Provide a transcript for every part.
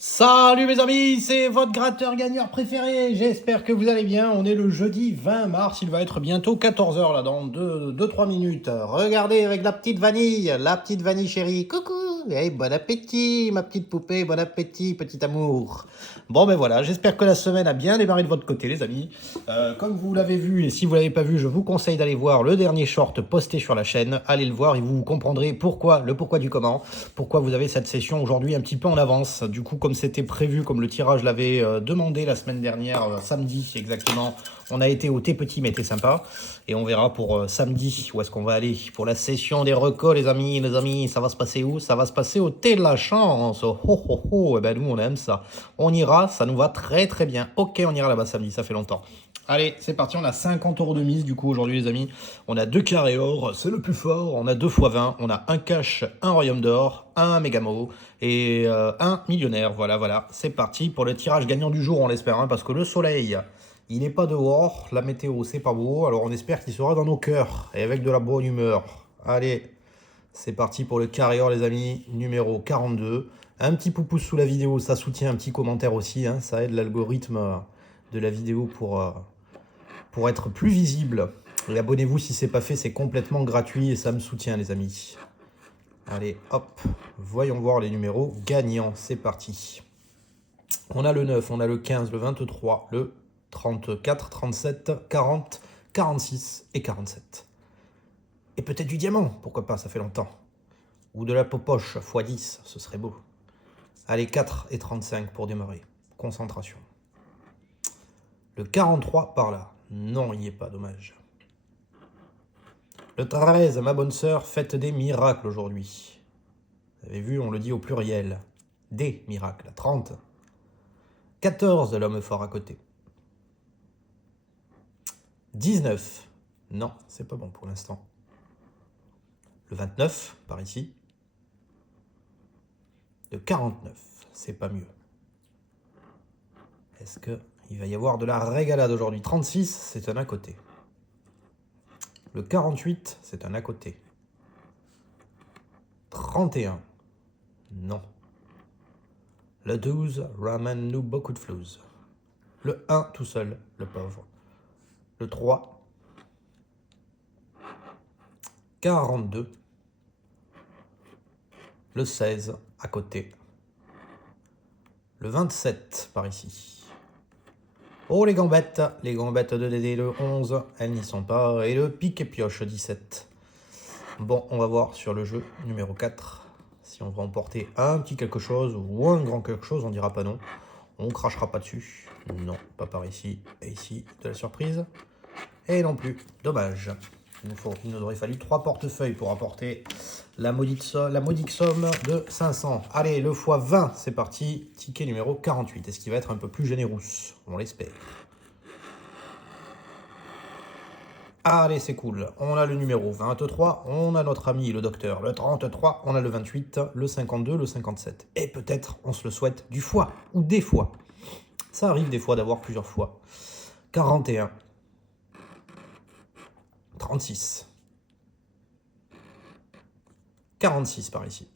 Salut mes amis, c'est votre gratteur gagneur préféré. J'espère que vous allez bien. On est le jeudi 20 mars. Il va être bientôt 14 h là, dans 2-3 minutes. Regardez avec la petite vanille chérie. Coucou, hey, bon appétit ma petite poupée, bon appétit petit amour. Bon ben voilà, j'espère que la semaine a bien démarré de votre côté les amis. Comme vous l'avez vu, et si vous ne l'avez pas vu, je vous conseille d'aller voir le dernier short posté sur la chaîne. Allez le voir et vous comprendrez pourquoi, le pourquoi du comment. Pourquoi vous avez cette session aujourd'hui un petit peu en avance. Du coup, comme c'était prévu, comme le tirage l'avait demandé la semaine dernière, samedi exactement, on a été au thé petit mais t'es sympa. Et on verra pour samedi où est-ce qu'on va aller pour la session des recos les amis. Ça va se passer où? Ça va se passer au thé de la chance. Oh oh oh, oh. Et ben nous on aime ça. On ira, ça nous va très très bien. Ok, on ira là-bas samedi, ça fait longtemps. Allez, c'est parti, on a 50 € de mise du coup aujourd'hui les amis. On a 2 carrés or, c'est le plus fort. On a 2 x 20, on a un cash, un royaume d'or, un mégamo et un millionnaire. Voilà, c'est parti pour le tirage gagnant du jour on l'espère. Parce que le soleil, il n'est pas dehors, la météo c'est pas beau. Alors on espère qu'il sera dans nos cœurs et avec de la bonne humeur. Allez, c'est parti pour le carré or les amis, numéro 42. Un petit pouce sous la vidéo, ça soutient un petit commentaire aussi. Ça aide l'algorithme de la vidéo pour être plus visible. Et abonnez-vous si c'est pas fait, c'est complètement gratuit et ça me soutient les amis. Allez, hop, voyons voir les numéros gagnants, c'est parti. On a le 9, on a le 15, le 23, le 34, 37, 40, 46 et 47. Et peut-être du diamant, pourquoi pas, ça fait longtemps. Ou de la popoche x 10, ce serait beau. Allez, 4 et 35 pour démarrer. Concentration. Le 43 par là. Non, il n'y est pas, dommage. Le 13, ma bonne sœur, faites des miracles aujourd'hui. Vous avez vu, on le dit au pluriel. Des miracles. 30. 14, l'homme fort à côté. 19. Non, c'est pas bon pour l'instant. Le 29, par ici. Le 49, c'est pas mieux. Est-ce qu'il va y avoir de la régalade aujourd'hui? 36, c'est un à côté. Le 48, c'est un à côté. 31, non. Le 12 ramène nous beaucoup de flouze. Le 1 tout seul, le pauvre. Le 3, 42. Le 16 à côté. Le 27 par ici. Oh les gambettes de Dédé, le 11, elles n'y sont pas. Et le pique et pioche 17. Bon, on va voir sur le jeu numéro 4 si on va emporter un petit quelque chose ou un grand quelque chose, on dira pas non. On crachera pas dessus. Non, pas par ici. Et ici, de la surprise. Et non plus, dommage. Il nous aurait fallu 3 portefeuilles pour apporter la modique somme de 500. Allez, le x20, c'est parti. Ticket numéro 48. Est-ce qu'il va être un peu plus généreux? On l'espère. Allez, c'est cool. On a le numéro 23, on a notre ami le docteur le 33, on a le 28, le 52, le 57. Et peut-être, on se le souhaite, du fois ou des fois. Ça arrive des fois d'avoir plusieurs fois. 41. 36. 46 par ici.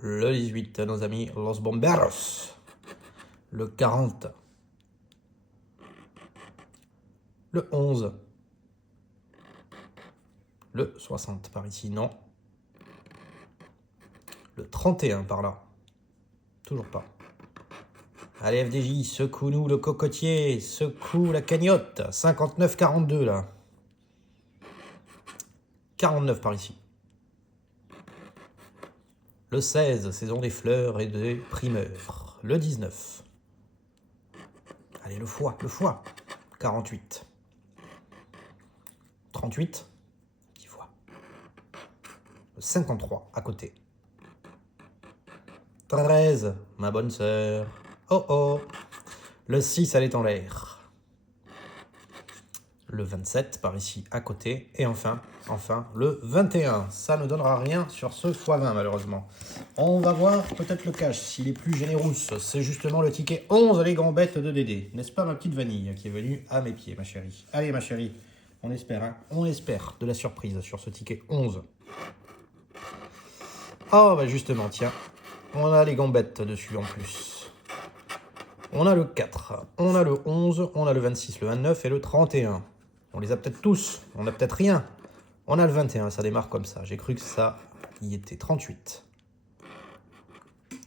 Le 18, nos amis Los Bomberos. Le 40. Le 11. Le 60 par ici, non. Le 31 par là. Toujours pas. Allez FDJ, secoue-nous le cocotier, secoue la cagnotte. 59-42 là. 49 par ici. Le 16, saison des fleurs et des primeurs. Le 19. Allez, le foie. 48. 38. 10 fois. Le 53, à côté. 13, ma bonne sœur. Oh oh. Le 6, elle est en l'air. Le 27, par ici, à côté. Et enfin, le 21. Ça ne donnera rien sur ce x20, malheureusement. On va voir peut-être le cash, s'il est plus généreux. C'est justement le ticket 11, les gambettes de Dédé. N'est-ce pas, ma petite vanille, qui est venue à mes pieds, ma chérie? Allez, ma chérie, on espère, on espère de la surprise sur ce ticket 11. Oh, bah justement, tiens. On a les gambettes dessus en plus. On a le 4, on a le 11, on a le 26, le 29 et le 31. On les a peut-être tous, on a peut-être rien. On a le 21, ça démarre comme ça. J'ai cru que ça y était. 38.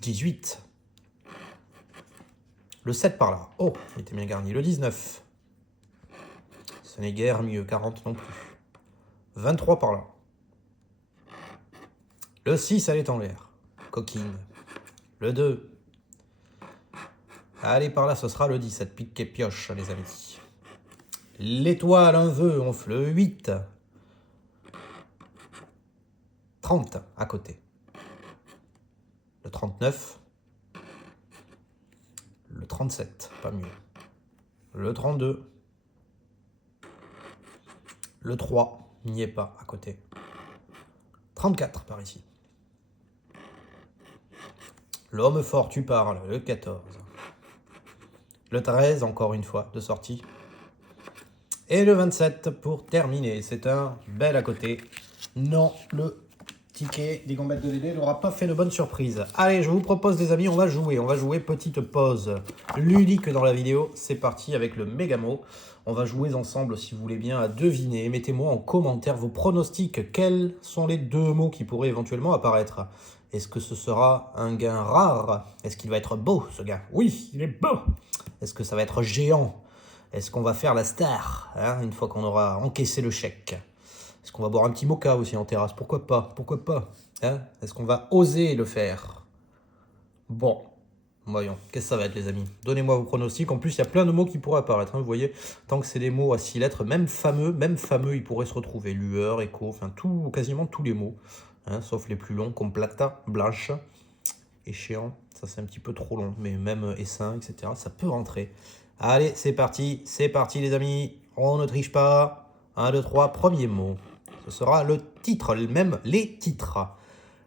18. Le 7 par là. Oh, il était bien garni. Le 19. Ce n'est guère mieux. 40 non plus. 23 par là. Le 6, elle est en l'air. Coquine. Le 2. Allez, par là, ce sera le 17. Pique et pioche, les amis. L'étoile, un vœu, on fait le 8. 30 à côté. Le 39. Le 37, pas mieux. Le 32. Le 3, n'y est pas à côté. 34 par ici. L'homme fort, tu parles. Le 14. Le 13, encore une fois, de sortie. Et le 27 pour terminer. C'est un bel à côté. Non, le ticket des gambettes de Dédé n'aura pas fait de bonne surprise. Allez, je vous propose, les amis, on va jouer. On va jouer petite pause ludique dans la vidéo. C'est parti avec le Mégamo. On va jouer ensemble, si vous voulez bien, à deviner. Mettez-moi en commentaire vos pronostics. Quels sont les deux mots qui pourraient éventuellement apparaître? Est-ce que ce sera un gain rare? Est-ce qu'il va être beau, ce gain? Oui, il est beau. Est-ce que ça va être géant? Est-ce qu'on va faire la star, hein, une fois qu'on aura encaissé le chèque? Est-ce qu'on va boire un petit mocha aussi en terrasse? Pourquoi pas? Pourquoi pas, hein? Est-ce qu'on va oser le faire? Bon, voyons, qu'est-ce que ça va être, les amis? Donnez-moi vos pronostics. En plus, il y a plein de mots qui pourraient apparaître, hein, vous voyez. Tant que c'est des mots à 6 lettres, même fameux, ils pourraient se retrouver. Lueur, écho, enfin, quasiment tous les mots, hein, sauf les plus longs, comme plata, blanche, échéant. Ça, c'est un petit peu trop long, mais même essaim, etc., ça peut rentrer. Allez, c'est parti, les amis. On ne triche pas. 1, 2, 3, premier mot. Ce sera le titre, même les titres.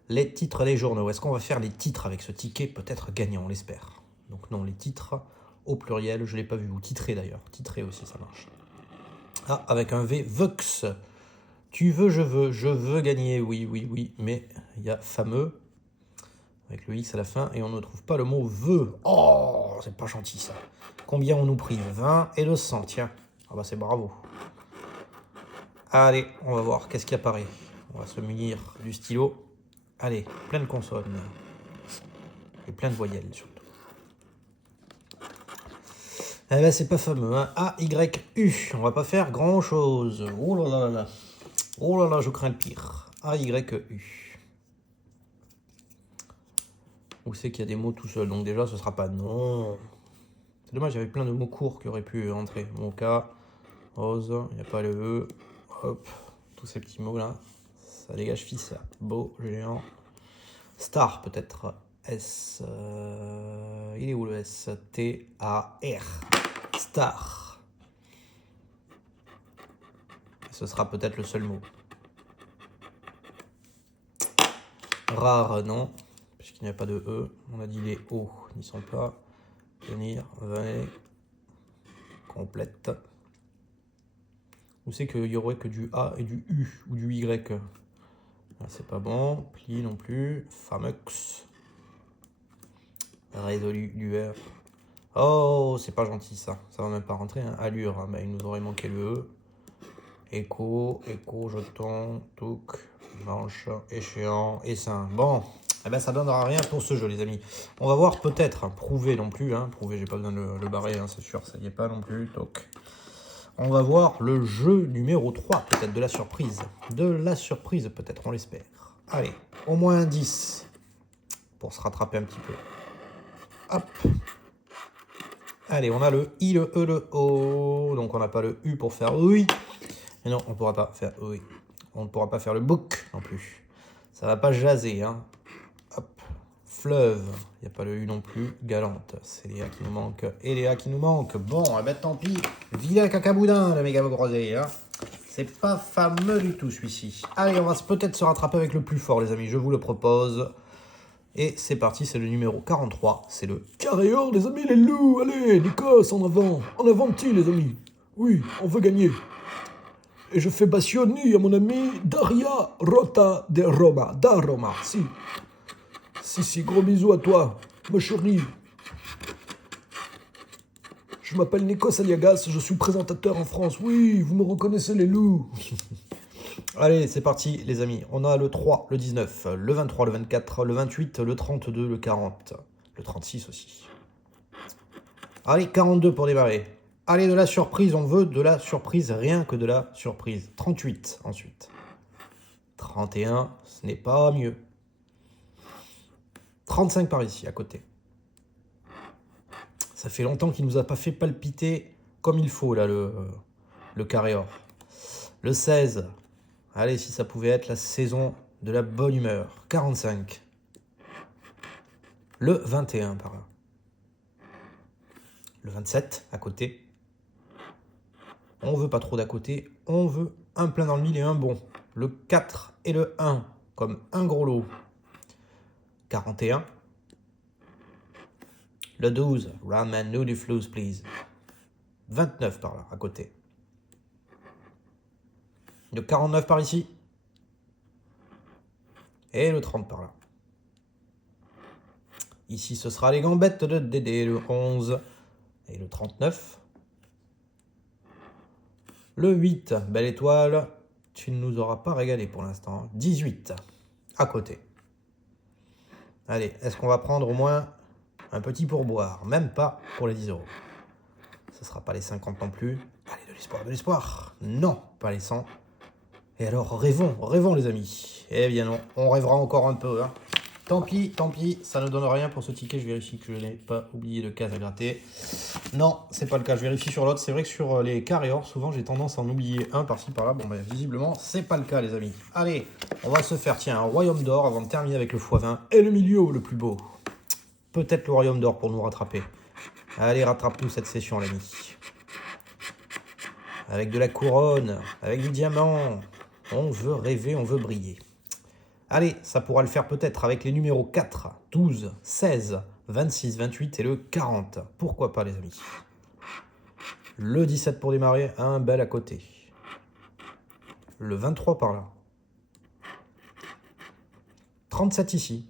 Les titres des journaux. Est-ce qu'on va faire les titres avec ce ticket? Peut-être gagnant, on l'espère. Donc non, les titres au pluriel, je ne l'ai pas vu. Ou titré d'ailleurs. Titré aussi, ça marche. Ah, avec un V, Vux. Tu veux, je veux gagner. Oui, oui, oui. Mais il y a fameux, avec le X à la fin, et on ne trouve pas le mot veut. Oh, c'est pas gentil ça. Combien on nous prive? 20 et 200, tiens. Ah bah c'est bravo. Allez, on va voir qu'est-ce qui apparaît. On va se munir du stylo. Allez, plein de consonnes. Et plein de voyelles surtout. Eh ben c'est pas fameux, hein. A, Y, U. On va pas faire grand chose. Oh là là là là. Oh là là, je crains le pire. A, Y, U. Où c'est qu'il y a des mots tout seuls? Donc déjà, ce sera pas non. C'est dommage, il y avait plein de mots courts qui auraient pu entrer. Moka, rose, il n'y a pas le E. Hop, tous ces petits mots là. Ça dégage fils. Beau, géant. Star peut-être. S. Il est où le S? T-A-R. Star. Ce sera peut-être le seul mot. Rare, non. Puisqu'il n'y a pas de E. On a dit les O, n'y sont pas. Tenir, venez. Complète. Où c'est qu'il y aurait que du A et du U ou du Y? Là, c'est pas bon. Pli non plus. Famux. Résolu, lueur. Oh, c'est pas gentil ça. Ça va même pas rentrer. Hein. Allure, hein. Bah, il nous aurait manqué le E. Écho, jeton, touc, manche, échéant, essaim. Bon, eh ben, ça donnera rien pour ce jeu, les amis. On va voir peut-être. Hein. Prouver non plus. Hein. Prouver, j'ai pas besoin de le barrer, hein, c'est sûr. Ça y est pas non plus. Toc. On va voir le jeu numéro 3, peut-être de la surprise. De la surprise, peut-être, on l'espère. Allez, au moins un 10 pour se rattraper un petit peu. Hop. Allez, on a le I, le E, le O. Donc, on n'a pas le U pour faire oui. Et non, on ne pourra pas faire oui. On ne pourra pas faire le book non plus. Ça va pas jaser, hein. Hop. Fleuve, il n'y a pas le U non plus. Galante, c'est Léa qui nous manque. Et Léa qui nous manque. Bon, eh ben tant pis. Vilain cacaboudin, le méga croisé. Hein. C'est pas fameux du tout celui-ci. Allez, on va peut-être se rattraper avec le plus fort, les amis. Je vous le propose. Et c'est parti, c'est le numéro 43. C'est le carré-or, les amis, les loups. Allez, Nikos, en avant. En avant-ti, les amis. Oui, on veut gagner. Et je fais bassioni à mon ami Daria Rota de Roma. Da Roma, si. Si, gros bisous à toi, ma chérie. Je m'appelle Nikos Aliagas, je suis présentateur en France. Oui, vous me reconnaissez les loups. Allez, c'est parti les amis. On a le 3, le 19, le 23, le 24, le 28, le 32, le 40, le 36 aussi. Allez, 42 pour démarrer. Allez, de la surprise, on veut de la surprise, rien que de la surprise. 38 ensuite. 31, ce n'est pas mieux. 35 par ici, à côté. Ça fait longtemps qu'il ne nous a pas fait palpiter comme il faut, là, le carré or. Le 16. Allez, si ça pouvait être la saison de la bonne humeur. 45. Le 21, par là. Le 27, à côté. On veut pas trop d'à côté. On veut un plein dans le mille et un bon. Le 4 et le 1, comme un gros lot. 41. Le 12, Roundman, no diffuse, please. 29 par là, à côté. Le 49 par ici. Et le 30 par là. Ici, ce sera les gambettes de Dédé, le 11 et le 39. Le 8, belle étoile. Tu ne nous auras pas régalé pour l'instant. 18, à côté. Allez, est-ce qu'on va prendre au moins un petit pourboire? Même pas pour les 10 euros. Ce ne sera pas les 50 non plus. Allez, de l'espoir, de l'espoir. Non, pas les 100. Et alors, rêvons les amis. Eh bien non, on rêvera encore un peu. Hein. Tant pis, ça ne donne rien pour ce ticket. Je vérifie que je n'ai pas oublié de case à gratter. Non, c'est pas le cas. Je vérifie sur l'autre. C'est vrai que sur les carrés or, souvent j'ai tendance à en oublier un par-ci par-là. Bon, ben visiblement, c'est pas le cas, les amis. Allez, on va se faire, tiens, un royaume d'or avant de terminer avec le x20 et le milieu le plus beau. Peut-être le royaume d'or pour nous rattraper. Allez, rattrape-nous cette session, l'ami. Avec de la couronne, avec du diamant. On veut rêver, on veut briller. Allez, ça pourra le faire peut-être avec les numéros 4, 12, 16, 26, 28 et le 40. Pourquoi pas, les amis? Le 17 pour démarrer, un bel à côté. Le 23 par là. 37 ici.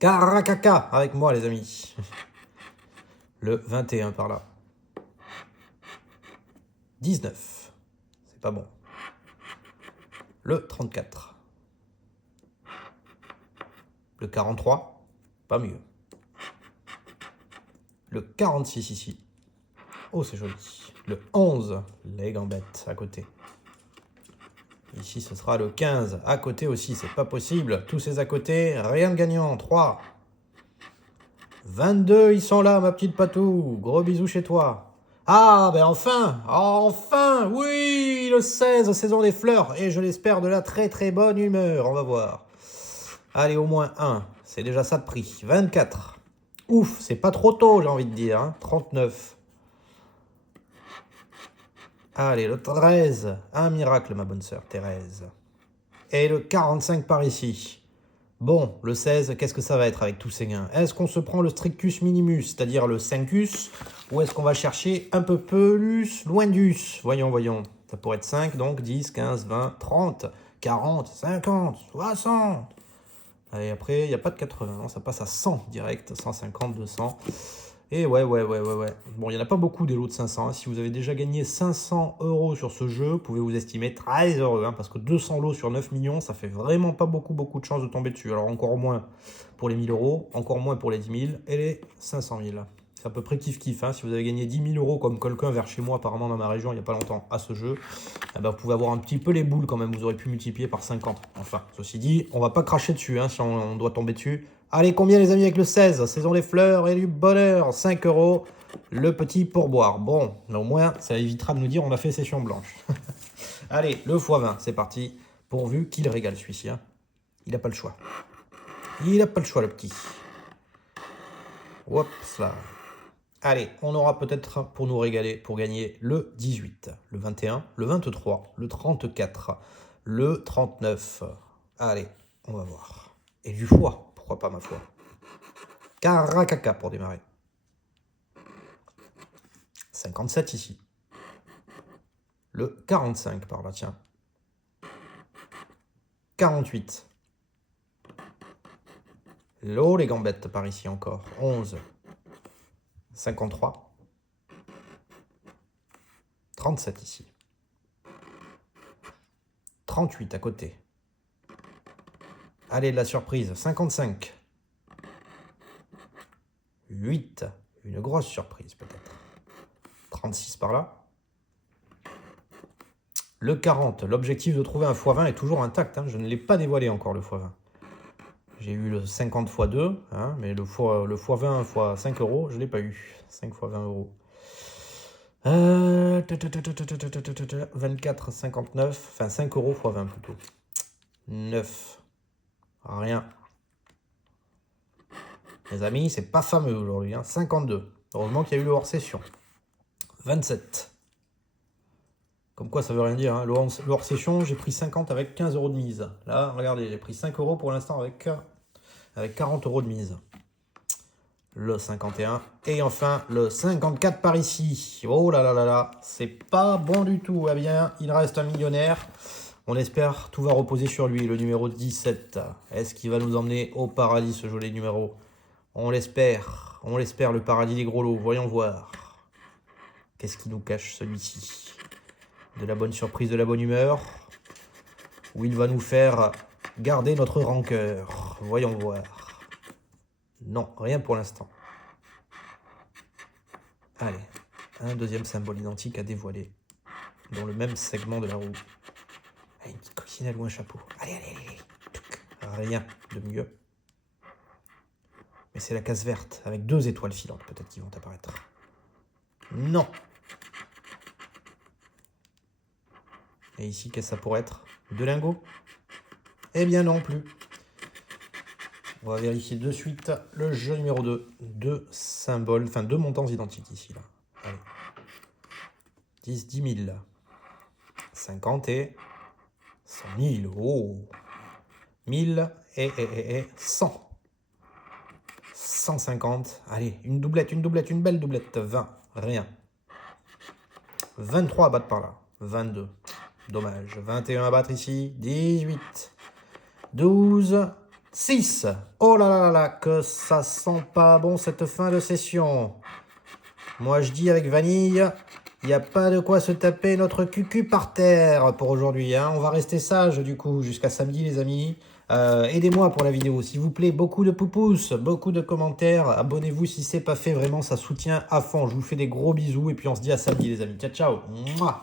Caracaca avec moi, les amis. Le 21 par là. 19. C'est pas bon. Le 34. Le 43. Pas mieux. Le 46 ici. Oh, c'est joli. Le 11. Les gambettes à côté. Ici, ce sera le 15. À côté aussi, c'est pas possible. Tous ces à côté, rien de gagnant. 3. 22, ils sont là, ma petite patou. Gros bisous chez toi. Ah, ben enfin, oui, le 16, saison des fleurs, et je l'espère de la très très bonne humeur, on va voir. Allez, au moins 1, c'est déjà ça de prix. 24, ouf, c'est pas trop tôt, j'ai envie de dire, hein. 39. Allez, le 13, un miracle, ma bonne sœur Thérèse. Et le 45 par ici. Bon, le 16, qu'est-ce que ça va être avec tous ces gains? Est-ce qu'on se prend le strictus minimus, c'est-à-dire le 5us, ou est-ce qu'on va chercher un peu plus loindus? Voyons. Ça pourrait être 5, donc 10, 15, 20, 30, 40, 50, 60. Allez, après, il n'y a pas de 80, non, ça passe à 100 direct, 150, 200. Et ouais. Bon, il n'y en a pas beaucoup des lots de 500. Hein. Si vous avez déjà gagné 500 € sur ce jeu, vous pouvez vous estimer très heureux. Hein, parce que 200 lots sur 9 millions, ça fait vraiment pas beaucoup de chances de tomber dessus. Alors encore moins pour les 1000 €, encore moins pour les 10 000 et les 500 000. C'est à peu près kiff-kiff. Hein. Si vous avez gagné 10 000 € comme quelqu'un vers chez moi, apparemment dans ma région, il n'y a pas longtemps, à ce jeu, eh ben, vous pouvez avoir un petit peu les boules quand même. Vous aurez pu multiplier par 50. Enfin, ceci dit, on va pas cracher dessus hein, si on doit tomber dessus. Allez, combien les amis avec le 16? Saison des fleurs et du bonheur. 5 €, le petit pourboire. Bon, au moins, ça évitera de nous dire on a fait session blanche. Allez, le x20, c'est parti. Pourvu qu'il régale celui-ci. Hein. Il n'a pas le choix. Il n'a pas le choix, le petit. Hop là. Allez, on aura peut-être pour nous régaler, pour gagner le 18, le 21, le 23, le 34, le 39. Allez, on va voir. Et du foie. Pourquoi pas, ma foi. Caracaca pour démarrer. 57 ici. Le 45 par là, tiens. 48. L'eau, les gambettes par ici encore. 11, 53, 37 ici. 38 à côté. Allez, de la surprise. 55. 8. Une grosse surprise peut-être. 36 par là. Le 40. L'objectif de trouver un x20 est toujours intact. Hein. Je ne l'ai pas dévoilé encore le x20. J'ai eu le 50 x 2. Hein, mais le x20 x 5 euros, je ne l'ai pas eu. 5 x 20 euros. 24, 59. Enfin 5 euros x 20 plutôt. 9. Rien. Les amis, c'est pas fameux aujourd'hui. Hein. 52. Heureusement qu'il y a eu le hors-session. 27. Comme quoi, ça veut rien dire. Hein. Le hors-session, j'ai pris 50 avec 15 euros de mise. Là, regardez, j'ai pris 5 euros pour l'instant avec 40 euros de mise. Le 51. Et enfin, le 54 par ici. Oh là là là là. C'est pas bon du tout. Eh bien, il reste un millionnaire. On espère tout va reposer sur lui. Le numéro 17. Est-ce qu'il va nous emmener au paradis, ce joli numéro? On l'espère. On l'espère, le paradis des gros lots. Voyons voir. Qu'est-ce qui nous cache celui-ci? De la bonne surprise, de la bonne humeur, ou il va nous faire garder notre rancœur. Voyons voir. Non, rien pour l'instant. Allez, un deuxième symbole identique à dévoiler, dans le même segment de la roue. Allez, une petite coccinelle ou un chapeau. Allez, allez, allez. Rien de mieux. Mais c'est la case verte, avec 2 étoiles filantes, peut-être qui vont apparaître. Non. Et ici, qu'est-ce que ça pourrait être? 2 lingots? Eh bien non plus. On va vérifier de suite le jeu numéro 2. 2 symboles, enfin 2 montants identiques ici. Là. Allez. 10 000. 50 et 100 000. Oh. 1000 et 100. 150. Allez, une doublette, une belle doublette. 20. Rien. 23 à battre par là. 22. Dommage. 21 à battre ici. 18. 12. 6. Oh là là là là, que ça sent pas bon cette fin de session. Moi je dis avec Vanille, il n'y a pas de quoi se taper notre cucu par terre pour aujourd'hui. Hein. On va rester sage du coup jusqu'à samedi les amis. Aidez-moi pour la vidéo s'il vous plaît. Beaucoup de pouces, beaucoup de commentaires. Abonnez-vous si c'est pas fait. Vraiment ça soutient à fond. Je vous fais des gros bisous et puis on se dit à samedi les amis. Ciao ciao. Mouah.